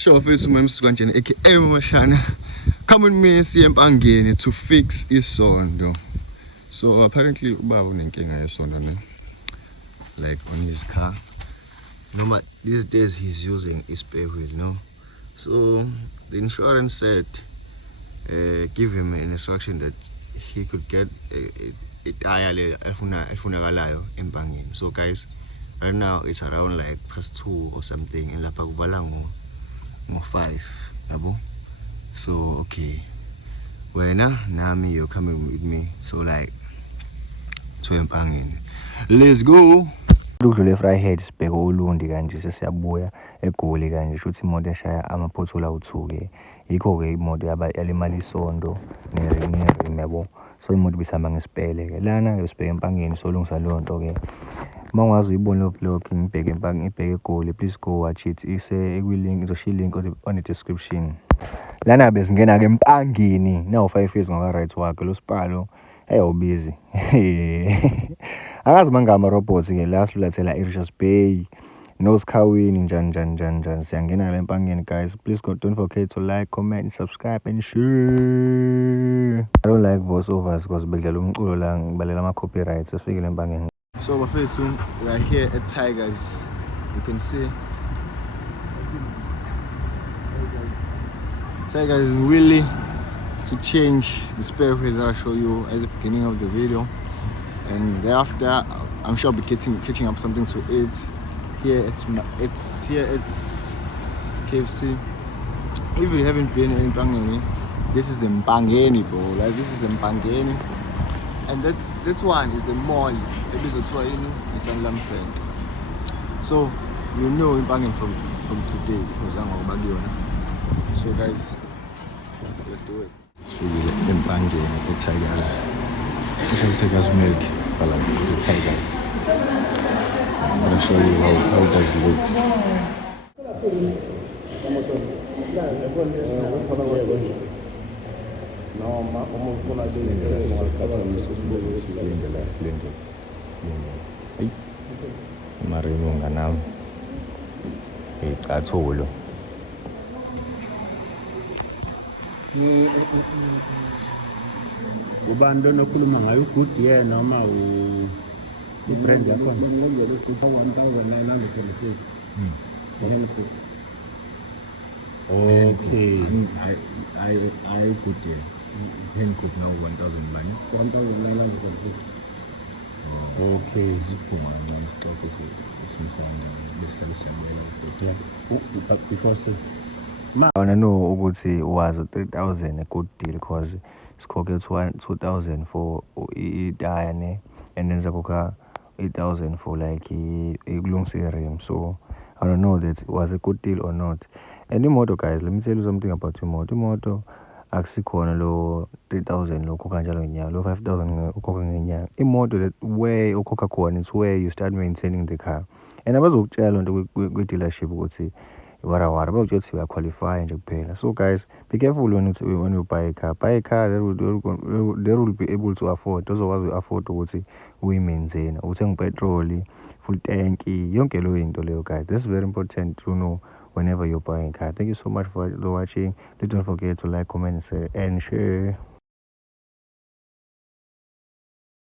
Sure, first man msikanjeni aka Mashana. Come with me siye empangeni to fix isondo. So apparently ubaba unenkinga yesondo ne. Like on his car. No, these days he's using a spare wheel, no. So the insurance said give him an instruction that he could get a tire efunakalayo empangeni. So guys, right now it's around like +2 or something and lapha kuvala ngo 5 yabo. So okay, wena nami you're coming with me, so like to empangeni, let's go. Ukudlula eFryhead sibheka uLundi kanje sesiyabuya eGoli kanje shuthi imoto eshaya amaphothula awuthuke yikho ke imoto yalimala isondo nerim yabo. So imoto bisihamba ngesipele ke lana ke sibheka empangeni solungisa leyo nto ke. Mangazi uyibona lo vlog ngibheke empangeni ibheke eGoli, please go watch it. Ise ekwilink izoshiya link on the description. Lana besingena ke empangeni nawo 5 years ngaka right wakhe lo sipalo busy. Angazi mangama robots ke la silulathela eRichards Bay noSkhawini njani siyangena la empangeni guys. Please don't forget to like, comment, subscribe and share. I don't like voiceovers because bedlala umculo la ngibalela ama copyrights esifikile empangeni. So bafethu we are here at Tigers. You can see Tigers is willing to change the spare wheel that I show you at the beginning of the video, and thereafter I'm sure I'll be catching up something to eat. Here it's KFC. If you haven't been in Mpangeni, this is the Mpangeni, bro. Like this is the Mpangeni, and that one is the mall. Episode 2 in Sanlam Center. So you know Mpangeni from today because I'm so guys, let's do it. So we left Mpangeni at the Tigers. I shall Tigers milk, but like it's a Tigers. I'm gonna show you how it does look. Marinunga now. Ikatholo. Ubani lo nokhuluma ngayo uGood Year noma ibrand yakho? 1924. Okay. I Good Year. Hancock now 1,000 money. 1924. Okay. Ziphuma non-stop usimsana besihlale siyabuyela Yeah. But before say I wanna know ukuthi was 3,000 a good deal because sikhokhe 2,000 for itaya ne, and then zakhokha 8,000 for like ikulungisa rim. So I don't know that was a good deal or not. And imoto guys, let me tell you something about imoto akusikhona lo 3,000 lo ukhokha njalo ngenyanga, lo 5,000 ukhokha ngenyanga. Imoto that way ukhokha khona, it's where you start maintaining the car. And abazokutshela nto kwi-dealership ukuthi wara bakutshela you are qualified nje kuphela. So guys, be careful when you buy a car that will be able to afford, ozokwazi afford ukuthi uyi-maintain, uthenga upetroli, full tank, yonke leyo into leyo guys. That's very important to know whenever you're buying a car. Thank you so much for watching. Please don't forget to like, comment, and share.